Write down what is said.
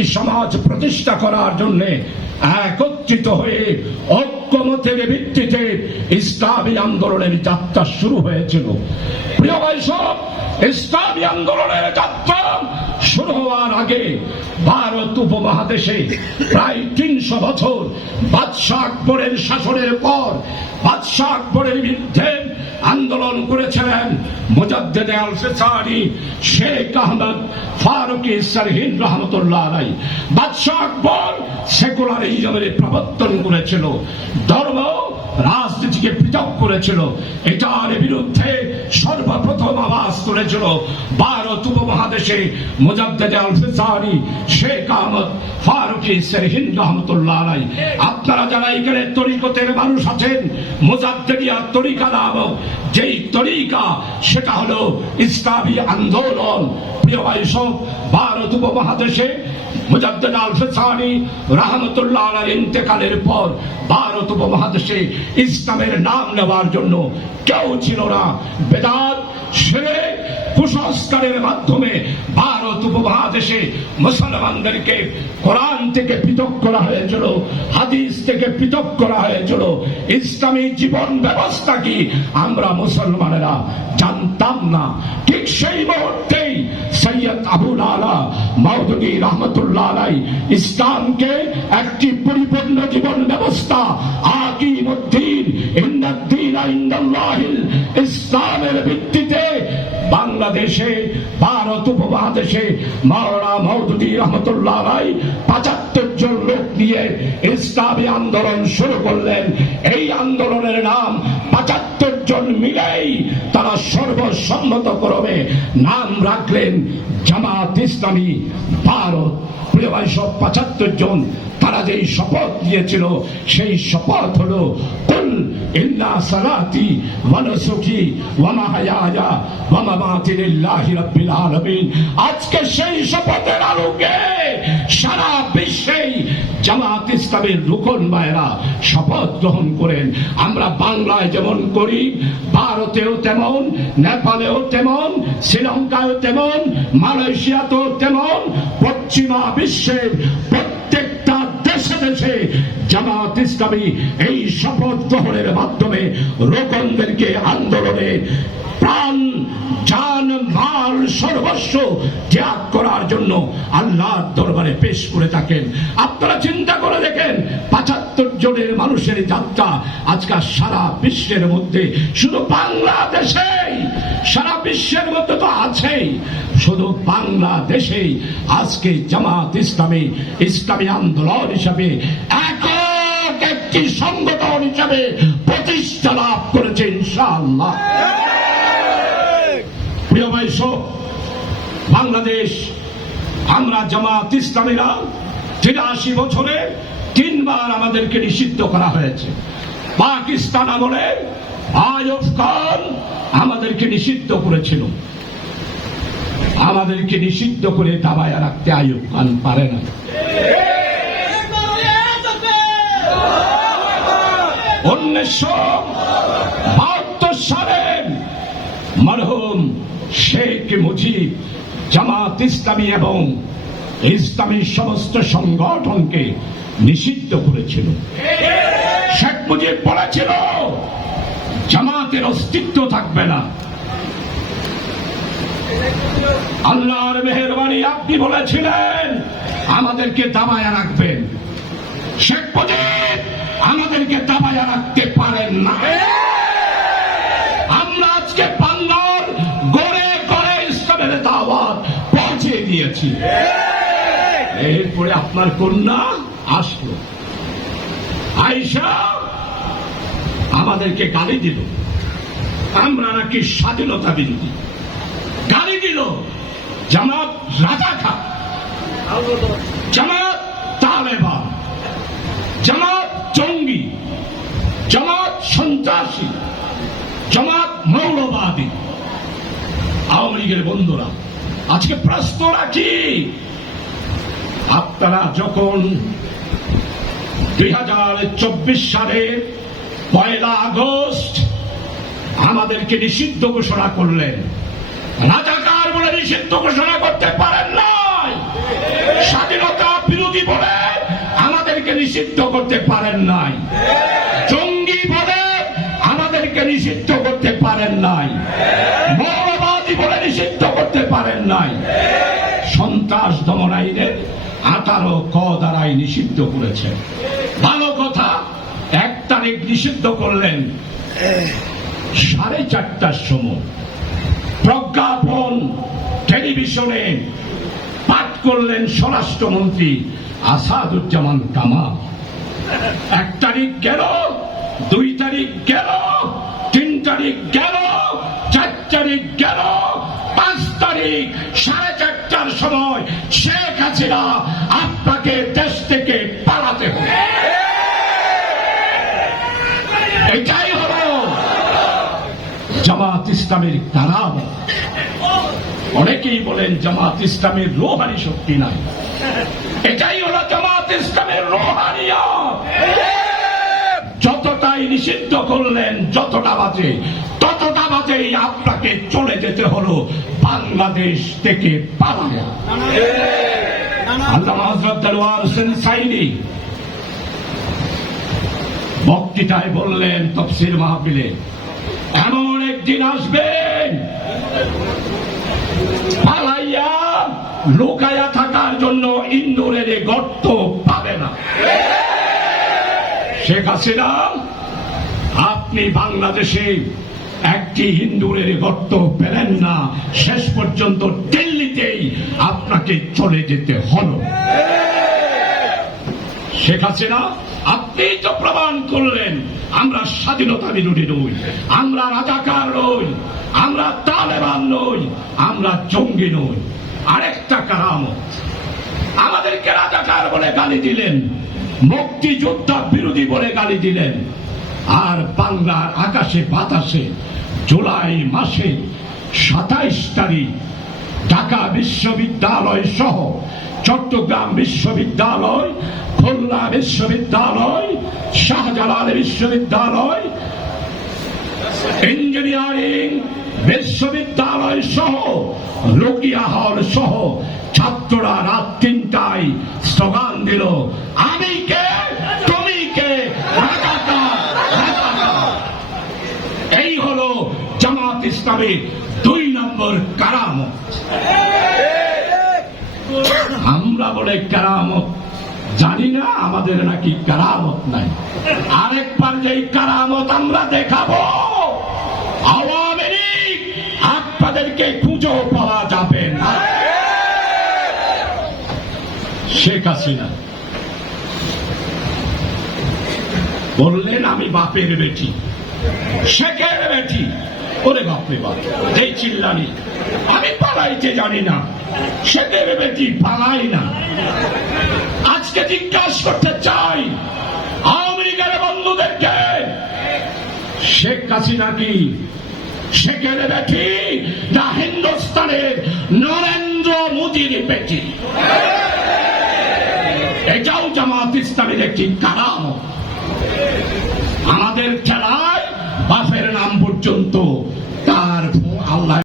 একটি সমাজ প্রতিষ্ঠা করার জন্য একত্রিত হয়ে ঐক্যমতের ভিত্তিতে ইসলামী আন্দোলনের যাত্রা শুরু হয়েছিল। প্রিয় ভাই সব, ইসলামী আন্দোলনের যাত্রা শুরু হওয়ার আগে ভারত উপমহাদেশে প্রায় তিনশো বছর বাদশাহ আকবরের শাসনের পর বাদশাহ আকবরের বিরুদ্ধে আন্দোলন করেছিলেন মুজাদ্দেদে প্রবর্তন করেছিল। ধর্ম রাজনীতিকে পৃথক করেছিল। এটার বিরুদ্ধে সর্বপ্রথম আওয়াজ তুলেছিল ভারত উপমহাদেশে মুজাদ্দেদে শেখ আহমদ ফারুকি সরহিন রহমতুল্লাহ আলাই। আপনারা যারা এখানে তরিকতের মানুষ আছেন, মুজাদ্দেদিয়া তরিকা নামক যেই তরিকা, সেটা হলো ইসলামী আন্দোলন। প্রিয় ভাই সব, ভারত উপমহাদেশে মুজাদ্দেদ আল ফেসানি রহমতুল্লাহ আলার ইন্তেকালের পর ভারত উপমহাদেশে ইসলামের নাম নেওয়ার জন্য কেউ ছিল না। বেদাত সেরে কুসংস্কারের মাধ্যমে ভারত উপমহাদেশে মুসলমানদেরকে কোরআন থেকে পৃথক করা হয়েছিল, হাদিস থেকে পৃথক করা হয়েছিল। ইসলামী জীবন ব্যবস্থা কি আমরা মুসলমানেরা জানতাম না। ঠিক সেই মুহূর্তেই সৈয়দ আবুল আলা মাউদুদি রহমতুল্লাহ আলাই ইসলামকে একটি পরিপূর্ণ জীবন ব্যবস্থা আকিমুদ্দিন ইন্দাল্লাহিল ইসলামের ভিত্তিতে বাংলাদেশে, ভারত উপমহাদেশে মাওলানা মৌদুদি রহমতুল্লাহ রাই পঁচাত্তর জন লোক নিয়ে ইসলামী আন্দোলন শুরু করলেন। এই আন্দোলনের নাম পঁচাত্তর জন মিলেই তারা সর্বসম্মত ক্রমে নাম রাখলেন জামাত ইসলামী ভারত। সব পঁচাত্তর জন তারা যেই শপথ নিয়েছিল, সেই শপথ হলো শপথ গ্রহণ করেন। আমরা বাংলায় যেমন করি, ভারতেও তেমন, নেপালেও তেমন, শ্রীলঙ্কায়ও তেমন, মালয়েশিয়াতেও তেমন, পশ্চিমা বিশ্বের প্রত্যেকটা দেশে দেশে জামাত ইসলামী এই শপথ গ্রহণের মাধ্যমে রোকনদেরকে আন্দোলনে প্রাণ, জান, মাল, সর্বস্ব ত্যাগ করার জন্য আল্লাহর দরবারে পেশ করে থাকেন। আপনারা চিন্তা করে দেখেন, পঁচাত্তর জনের মানুষের যাত্রা আজকাল সারা বিশ্বের মধ্যে, শুধু বাংলাদেশেই, সারা বিশ্বের মধ্যে তো আছেই। শুধু বাংলাদেশেই আজকে জামাত ইসলামী ইসলামী আন্দোলন হিসাবে একক একটি সংগঠন হিসাবে প্রতিষ্ঠা লাভ করেছে ইনশাআল্লাহ। প্রিয় ভাই বাংলাদেশ, আমরা জামাত ইসলামীরা তিরাশি বছরে তিনবার আমাদেরকে নিষিদ্ধ করা হয়েছে। পাকিস্তান আমলে আয়ব খান আমাদেরকে নিষিদ্ধ করেছিল। আমাদেরকে নিষিদ্ধ করে দাবায় রাখতে আয়ুব খান পারে না। মরহুম শেখ মুজিব জামাত ইসলামী এবং ইসলামী সমস্ত সংগঠনকে নিষিদ্ধ করেছিল। শেখ মুজিব বলেছিল, জামাতের অস্তিত্ব থাকবে না। আল্লাহর মেহরবানি আপনি বলেছিলেন, আমাদেরকে দাবায় রাখবেন। শেখ মুজিব, আমাদেরকে দাবায় রাখতে পারেন না। আমরা আজকে বাংলার গড়ে গড়ে ইসলামের দাওয়াত পৌঁছে দিয়েছি। এরপরে আপনার কন্যা আসলো। আইসা আমাদেরকে গালি দিল। আমরা নাকি স্বাধীনতা বিরোধী। জামাত রাজা খা জামাত তালেবান, জামাত জঙ্গি, জামাত সন্ত্রাসী, জামাত মৌলবাদী। আওয়ামী লীগের বন্ধুরা, আজকে প্রশ্ন রাখি, আপনারা যখন দুই হাজার চব্বিশ সালে পয়লা আগস্ট আমাদেরকে নিষিদ্ধ ঘোষণা করলেন বলে নিষিদ্ধ ঘোষণা করতে পারেন নাই। স্বাধীনতা বিরোধী বলে আমাদেরকে নিষিদ্ধ করতে পারেন নাই। জঙ্গি বলে আমাদেরকে নিষিদ্ধ করতে পারেন নাই। মৌলবাদী বলে নিষিদ্ধ করতে পারেন নাই। সন্ত্রাস দমন আইনের আঠারো ক দ্বারাই নিষিদ্ধ করেছেন ভালো কথা, এক তারিখ নিষিদ্ধ করলেন সাড়ে চারটার সময়। প্রজ্ঞাপন টেলিভিশনে পাঠ করলেন স্বরাষ্ট্রমন্ত্রী আসাদুজ্জামান কামাল। এক তারিখ গেল, দুই তারিখ গেল, তিন তারিখ গেল, চার তারিখ গেল, পাঁচ তারিখ, সাড়ে চারটার সময় শেখ হাসিনা আপনাকে দেশ থেকে পালাতে হবে। এটাই হলো জামাত ইসলামের কারাম অনেকেই বলেন জামাত ইসলামের রোহানি শক্তি নাই। এটাই হলো জামাত ইসলামের রোহানিয়া যতটাই নিষিদ্ধ করলেন, যতটা বাজে, ততটা বাজেই আপনাকে চলে যেতে হলো বাংলাদেশ থেকে পালায়া। আল্লাহ হজরত হোসেন সাইনি বক্তৃতায় বললেন তফসির মাহফিলে, এমন একদিন আসবেন পালাইয়া লুকায়া থাকার জন্য ইন্দুরের গর্ত পাবে না। শেখ হাসিনা, আপনি বাংলাদেশে একটি হিন্দুরের গর্ত পেলেন না। শেষ পর্যন্ত দিল্লিতেই আপনাকে চলে যেতে হলো। শেখ হাসিনা, আপনি তো প্রমাণ করলেন, আমরা স্বাধীনতা বিরোধী নই, আমরা রাজাকার নই। আমরা তালেবান নই, আমরা জঙ্গি নই। আরেকটা কারামত। আমাদেরকে রাজাকার বলে গালি দিলেন, মুক্তিযোদ্ধা বিরোধী বলে গালি দিলেন। আর বাংলার আকাশে, বাতাসে, জুলাই মাসে সাতাইশ তারিখ ঢাকা বিশ্ববিদ্যালয় সহ চট্টগ্রাম বিশ্ববিদ্যালয়, খুলনা বিশ্ববিদ্যালয়, শাহজালাল বিশ্ববিদ্যালয়, ইঞ্জিনিয়ারিং বিশ্ববিদ্যালয় সহ রোকিয়া হল সহ, ছাত্ররা রাত তিনটায় স্লোগান দিল, আমি কে? তুমি কে। এই হলো জামাত ইসলামের দুই নম্বর কারামত। আমরা বলে কারামত, জানি না আমাদের নাকি কারামত নাই। আরেকবার যেই কারামত আমরা দেখাবো আওয়ামী লীগ আপনাদেরকে খুঁজো, পাওয়া যাবে না। শেখ হাসিনা। বললেন, আমি বাপের বেটি। শেখের বেটি। ওরে বাপরে বাপ, যেই চিল্লানি। আমি পালাইতে জানি না। শেখের বেটি পালাই না। আজকে জিজ্ঞাসা করতে চাই, আওয়ামী লীগের বন্ধুদেরকে, শেখ হাসিনা কি শেখের দেখি না হিন্দুস্তানের নরেন্দ্র মোদীর বেটি এটাও জামাত ইসলামের একটি কারাম আমাদের খেলায় বাপের নাম পর্যন্ত